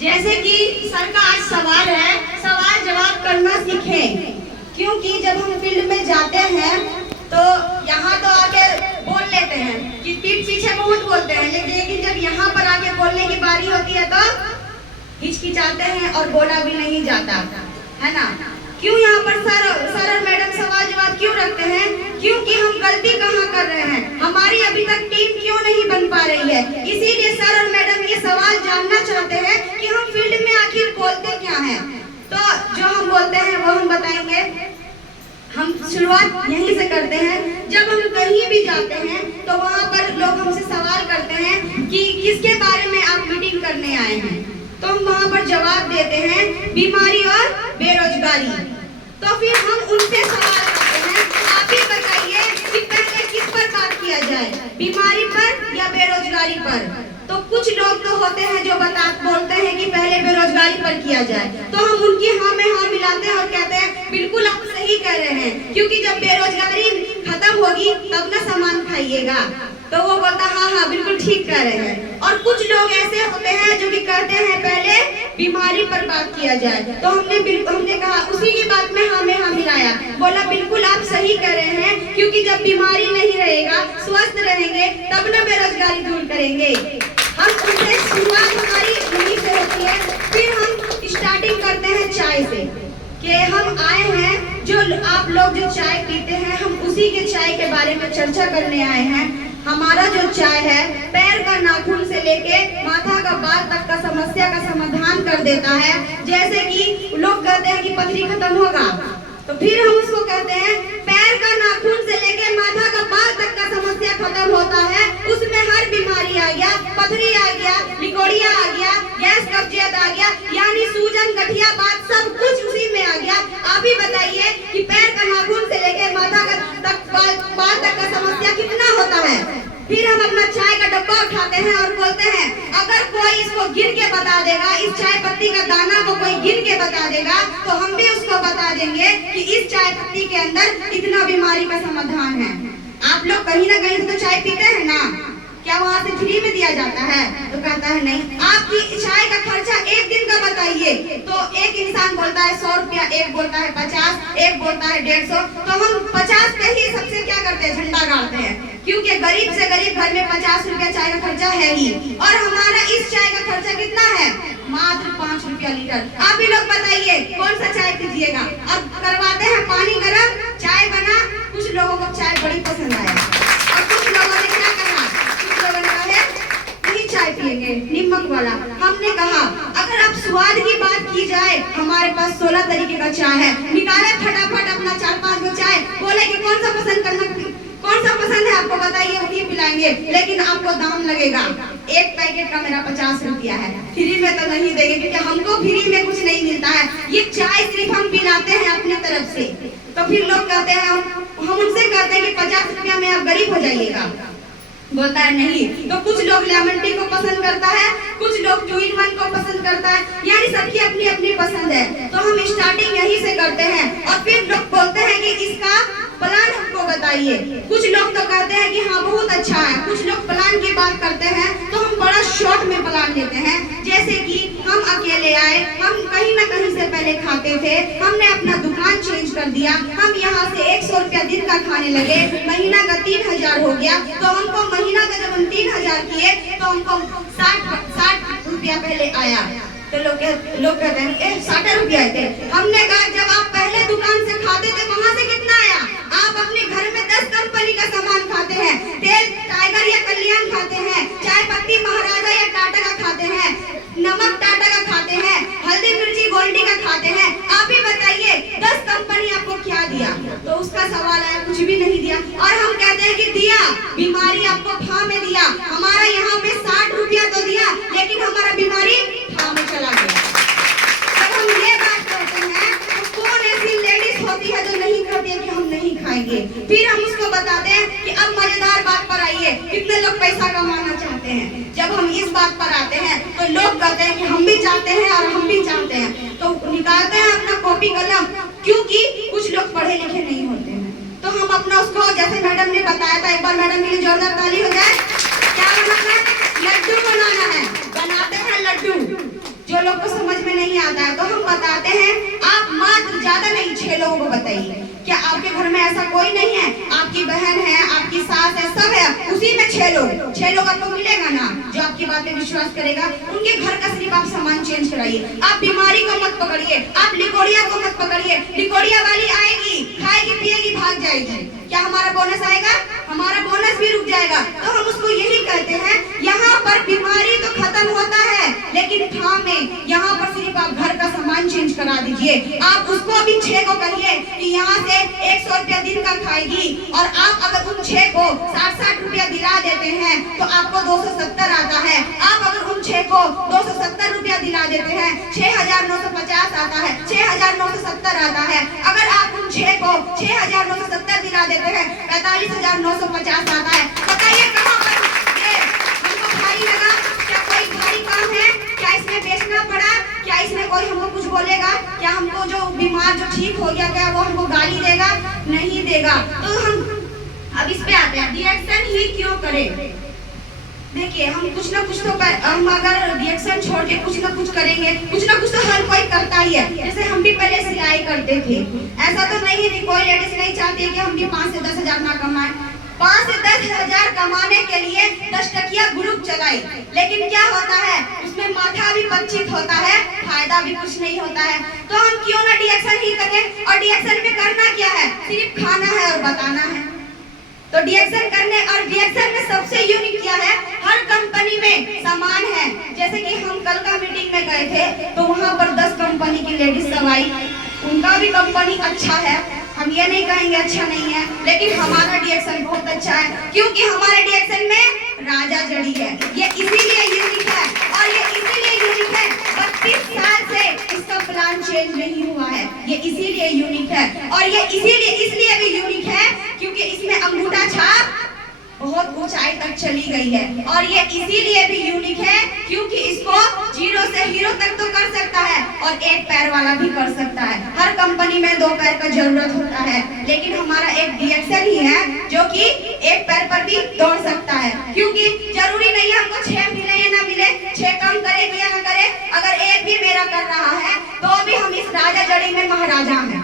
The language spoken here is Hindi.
जैसे कि सर का आज सवाल है, सवाल जवाब करना सीखें, क्योंकि जब हम फील्ड में जाते हैं तो यहाँ तो आके बोल लेते हैं कि पीठ पीछे बहुत बोलते हैं, लेकिन जब यहाँ पर आके बोलने की बारी होती है तो हिचकिचाते हैं और बोला भी नहीं जाता है ना। क्यों यहाँ पर सर और मैडम सवाल जवाब क्यों रखते हैं? क्योंकि हम गलती कहाँ कर रहे हैं, हमारी अभी तक टीम क्यों नहीं बन पा रही है। इसीलिए सर और मैडम ये सवाल जानना चाहते हैं कि हम फील्ड में आखिर बोलते क्या हैं। तो जो हम बोलते हैं वो हम बताएंगे। हम शुरुआत यहीं से करते हैं। जब हम कहीं भी जाते हैं तो वहाँ पर लोग हमसे सवाल करते हैं कि किसके बारे में आप मीटिंग करने आए हैं, तो हम वहाँ पर जवाब देते हैं बीमारी और बेरोजगारी। तो फिर हम उनसे सवाल करते हैं, आप ही बताइए कि पहले किस पर बात किया जाए, बीमारी पर या बेरोजगारी पर। तो कुछ लोग तो होते हैं जो बोलते हैं कि पहले बेरोजगारी पर किया जाए, तो हम उनकी हाँ में हाँ मिलाते हैं और कहते हैं बिल्कुल आप सही कह रहे हैं, क्योंकि जब बेरोजगारी खत्म होगी तब ना सामान खाइएगा। तो वो बोलता हाँ बिल्कुल ठीक कह रहे हैं। और कुछ लोग ऐसे होते हैं जो कि कहते हैं पहले बीमारी पर बात किया जाए, तो हमने कहा उसी की बात में हाँ मिलाया, बोला बिल्कुल आप सही कह रहे हैं, क्योंकि जब बीमारी नहीं रहेगा, स्वस्थ रहेंगे, तब ना बेरोजगारी दूर करेंगे। हम उनसे शुरुआत हमारी यहीं से होती है। फिर हम स्टार्टिंग करते हैं चाय से, कि हम आए हैं, जो आप लोग जो चाय पीते हैं हम उसी के चाय के बारे में चर्चा करने आए हैं। हमारा जो चाय है पैर का नाखून से लेके माथा का बाल तक का समस्या का समाधान कर देता है। जैसे कि लोग कहते हैं कि पथरी खत्म होगा, तो फिर हम उसको कहते हैं पैर का नाखून से लेके माथा का बाल तक का समस्या खत्म होता है, उसमें हर बीमारी आ गया, पथरी आ गया, लिकोड़िया आ गया, गैस कब्जियत आ गया, यानी सूजन गठिया बात सब कुछ उसी में आ गया। आप ही बताइए कि पैर का नाखून से लेके माथा का बाल तक का समस्या कितना होता है। फिर हम अपना चाय का डब्बा उठाते हैं और बोलते हैं अगर कोई इसको गिन के बता देगा, इस चाय पत्ती का दाना को कोई गिन के बता देगा, तो हम भी उसको बता देंगे कि इस चाय पत्ती के अंदर इतना बीमारी का समाधान है। आप लोग कहीं ना कहीं से तो चाय पीते हैं ना, क्या वहाँ से फ्री में दिया जाता है? तो कहता है नहीं। आपकी चाय का खर्चा एक दिन का बताइए, तो एक इंसान बोलता है 100 रुपया, एक बोलता है 50, एक बोलता है 150। तो हम 50 पे ही सबसे क्या करते हैं, झंडा गाड़ते हैं, क्योंकि गरीब से गरीब घर में 50 रुपया चाय का खर्चा है ही। और हमारा इस चाय का खर्चा कितना है, मात्र 5 रुपया लीटर। आप ही लोग बताइए कौन सा चाय पीजिएगा। अब करवाते हैं पानी गर्म, चाय बना, कुछ लोगों को चाय बड़ी पसंद आया और कुछ लोगों ने क्या कहा, कुछ लोगों ने कहा नहीं चाय पिएंगे नीमक वाला। हमने कहा अगर आप स्वाद की बात की जाए, हमारे पास 16 तरीके का चाय है, निकाले फटाफट अपना 4-5 गो चाय, बोले कि कौन सा पसंद है आपको, बताइए वही पिलाएंगे, लेकिन आपको दाम लगेगा। एक पैकेट का मेरा 50 रुपया है, फ्री में तो नहीं देंगे, क्योंकि हमको फ्री में कुछ नहीं मिलता है, ये चाय सिर्फ हम पिलाते हैं अपनी तरफ से। तो फिर लोग कहते हैं, हम उनसे कहते हैं कि 50 रुपया में आप गरीब हो जाइएगा, बोलता है नहीं। तो कुछ लोग लेमन टी को पसंद करता है, कुछ लोग 2-in-1 को पसंद करता है, यानी सबकी अपनी अपनी पसंद है। तो हम स्टार्टिंग यहीं से करते हैं और फिर लोग बोलते हैं कि इसका प्लान हमको बताइए। कुछ लोग तो कहते हैं कि हाँ बहुत अच्छा है, कुछ लोग प्लान की बात करते हैं तो हम बड़ा शॉर्ट में प्लान लेते हैं। जैसे कि हम अकेले आए, हम कहीं ना कहीं से पहले खाते थे, हमने अपना दुकान चेंज कर दिया, हम यहाँ से 100 रुपया दिन का खाने लगे, महीना का 3000 हो गया। तो हमको महीना का जब हम 3000 किए तो हमको 60 रुपया पहले आया। तो लोग कहते हैं 60 रुपया थे। हमने कहा जब आप पहले दुकान से खाते थे वहाँ से कितना आया? आप अपने घर में 10 कंपनी का सामान खाते हैं, तेल टाइगर या कल्याण खाते हैं, चाय पत्ती महाराजा या टाटा का खाते हैं, नमक टाटा का खाते हैं, हल्दी मिर्ची गोल्डी का खाते हैं। आप ही बताइए 10 कंपनी आपको क्या दिया? तो उसका सवाल आया कुछ भी नहीं दिया। और हम कहते हैं कि दिया, बीमारी आपको फा में दिया, हमारा यहाँ पे 60 रुपया तो दिया, लेकिन हमारा बीमारी फा में चला गया। जब हम ये बात करते हैं तो कौन ऐसी लेडीज होती है जो नहीं कहती है कि हम नहीं खाएंगे? फिर हम उसको बताते हैं कि अब मजेदार बात पर आइए, कितने लोग पैसा कमाना चाहते हैं। जब हम इस बात पर आते हैं तो लोग कहते हैं कि हम भी चाहते हैं और हम भी चाहते हैं, तो निकालते हैं अपना कॉपी कलम, क्योंकि कुछ लोग पढ़े लिखे नहीं होते हैं। तो हम अपना उसको, जैसे मैडम ने बताया था, एक बार मैडम के लिए जोरदार ताली हो जाए। क्या बनाना है? लड्डू बनाना है। बनाते हैं लड्डू। जो लोग को समझ में नहीं आता है, तो हम बताते हैं। आप मात्र ज्यादा नहीं 6 लोगों को बताइए। क्या आपके घर में ऐसा कोई नहीं है? आपकी बहन है, आपकी सास है, सब है, उसी में 6 लोग आपको मिलेगा ना जो आपकी बात पे विश्वास करेगा। उनके घर का सिर्फ आप सामान चेंज कराइए। आप बीमारी को मत पकड़िए, आप लिकोड़िया को मत पकड़िए। लिकोड़िया वाली आएगी, खाएगी, पिएगी, भाग जाएगी। क्या हमारा बोनस आएगा? हमारा बोनस भी रुक जाएगा। तो हम उसको यही कहते हैं, यहाँ पर बीमारी तो खत्म होता है, लेकिन ठाम में यहाँ पर सिर्फ आप घर का सामान चेंज करा दीजिए। आप उसको भी 6 को कहिए कि यहाँ से 100 रुपया दिन का खाएगी, और आप अगर उन 6 को 60-60 रुपया दिला देते हैं तो आपको 270 आता है। आप अगर उन 6 को 270 रुपया दिला देते हैं, 6,950 आता है, 6,970 आता है। अगर आप उन 6 को 6,970 दिला देते हैं, 45,950 आता है। बताइए कहाँ पर ये हमको भारी लगा? क्या कोई भारी काम है? क्या इसमें बेचना पड़ा? क्या इसमें कोई हमको कुछ बोलेगा? क्या हमको जो बीमार जो ठीक हो गया, क्या वो हमको गाली देगा? नहीं देगा। तो हम अब इस पे आते हैं, रिएक्शन ही क्यों करें? देखिए, हम कुछ ना कुछ तो हम अगर रिएक्शन छोड़ के कुछ ना कुछ करेंगे, कुछ ना कुछ तो हर कोई करता ही है। जैसे हम भी पहले सिलाई करते थे, ऐसा तो नहीं है कि कोई लेडीज नहीं चाहती है कि हम भी 5 से 10 हजार ना कमाएं। 5 से 10 हजार कमाने के लिए 10 टकिया ग्रुप चलाई, लेकिन क्या होता है उसमें माथा भी पंचित होता है, फायदा भी कुछ नहीं होता है। तो हम क्यों ना रिएक्शन ही करें? और रिएक्शन में करना क्या है? सिर्फ खाना है और बताना है। तो रिएक्शन करने, और रिएक्शन में सबसे यूनिक क्या है? हर कंपनी में सामान है। जैसे कि हम कल का मीटिंग में गए थे, तो वहाँ पर 10 कंपनी की लेडीज सब आई। उनका भी कंपनी अच्छा है, हम ये नहीं कहेंगे अच्छा नहीं है, लेकिन हमारा रिएक्शन बहुत अच्छा है, क्योंकि हमारे रिएक्शन में राजा जड़ी है। ये इसीलिए यूनिक है, और ये इसीलिए यूनिक है 32 साल से इसका प्लान चेंज नहीं हुआ है। ये इसीलिए यूनिक है, और ये इसलिए भी यूनिक है क्योंकि इसमें अंगूठा छाप बहुत ऊंचाई तक चली गई है। और ये इसीलिए भी यूनिक है क्योंकि इसको 0 से हीरो तक तो कर सकता है, और 1 पैर वाला भी कर सकता है। हर कंपनी में 2 पैर का जरूरत होता है, लेकिन हमारा एक रिएक्शन ही है जो कि 1 पैर पर भी दौड़ सकता है। क्योंकि जरूरी नहीं है हमको 6 मिले या ना मिले, 6 कम करे या ना करे, अगर 1 भी मेरा कर रहा है तो भी हम इस राजा जड़ी में महाराजा हैं।